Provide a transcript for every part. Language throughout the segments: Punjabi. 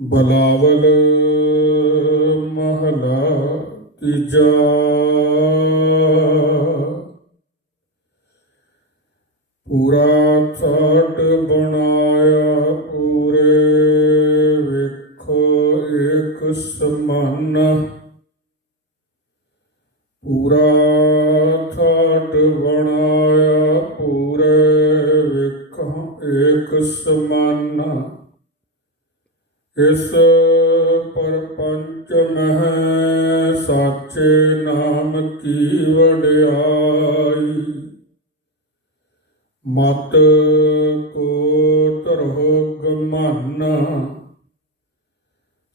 ਬਲਾਵਲ ਮਹਲਾ ਤੀਜਾ। ਪੂਰਾ ਛਾਟ ਬਣਾਇਆ ਪੂਰੇ ਵੇਖੋ ਇੱਕ ਸਮਾਨ। ਪੂਰਾ ਛਾਟ ਬਣਾਇਆ ਇਸ ਪਰਪੰਚ ਮਹਿ ਸਾਚੇ ਨਾਮ ਕੀ ਵਡਿਆਈ? ਮਤ ਕੋ ਤਰਹੁ ਗਮਨ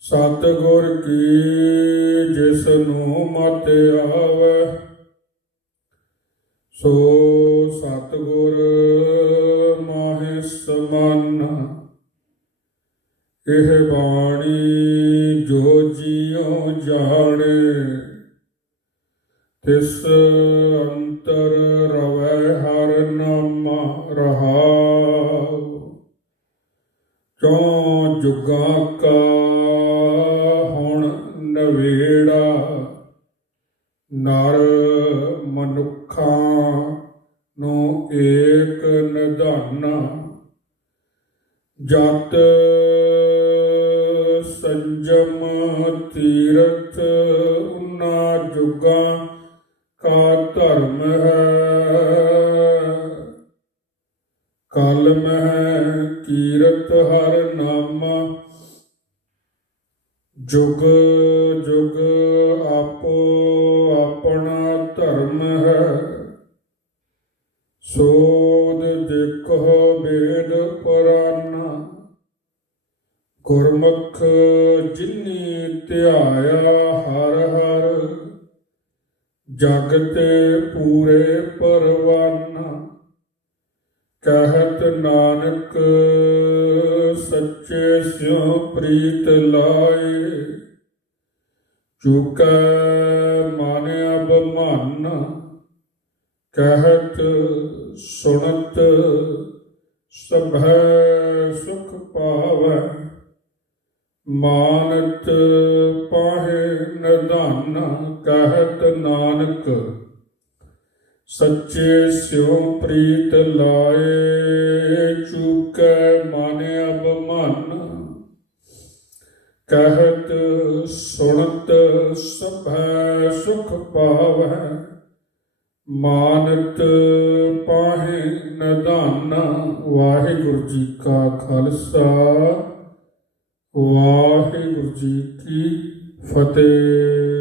ਸਤ ਗੁਰ ਕੀ ਜਿਸ ਨੂੰ ਮਤ ਆਵੇ, ਸੋ ਸਤ ਗੁਰ ਇਹ ਬਾਣੀ ਜੋ ਜੀਉ ਜਾਣੇ, ਤਿਸ ਅੰਤਰ ਰਵੈ ਹਰ ਨਾਮ ਰਹਾਉ। ਚੌ ਜੁਗਾਂ ਕਾ ਹੁਣ ਨਵੇੜਾ, ਨਰ ਮਨੁੱਖਾਂ ਨੂੰ ਏਕ ਨਿਧਾਨਾ। ਜਤ ਸੰਜਮ ਤੀਰਥ ਉਨਾ ਜੁਗਾਂ ਕਾ ਧਰਮ ਹੈ। ਕਲਮ ਹੈ ਕੀਰਤ ਹਰ ਨਾਮਾ। ਜੁਗ ਜੁਗ ਆਪੋ ਆਪਣਾ ਧਰਮ ਹੈ। ਸੋਧ ਦੇਖੋ ਵੇਦ ਪੁਰਾਨਾ। ਗੁਰਮੁਖ ਜਿਨੀ ਧਿਆਇਆ ਹਰ ਹਰ, ਜਗ ਤੇ ਪੂਰੇ ਪਰਵਾਨਾ। ਕਹਿਤ ਨਾਨਕ ਸੱਚੇ ਸਿਉ ਪ੍ਰੀਤ ਲਾਏ, ਚੁਕੈ ਮਨ ਅਬਮਾਨ ਕਹਿਤ ਸੁਣਤ ਸਭੈ ਸੁਖ ਪਾਵੈ। ਮਾਨਤ ਪਾਹੇ ਨਦਾਨ ਕਹਿਤ ਨਾਨਕ, ਸੱਚੇ ਸਿਉ ਪ੍ਰੀਤ ਲਾਏ, ਚੁਕੈ ਮਨ ਅਬਮਨ ਕਹਿਤ ਸੁਣਤ ਸਭੈ ਸੁਖ ਪਾਵੈ ਮਾਨਤ ਪਾਹੇ ਨਦਾਨ ਵਾਹਿਗੁਰੂ ਜੀ ਕਾ ਖਾਲਸਾ। ਵਾਹਿਗੁਰੂ ਜੀ ਕੀ ਫਤਿਹ।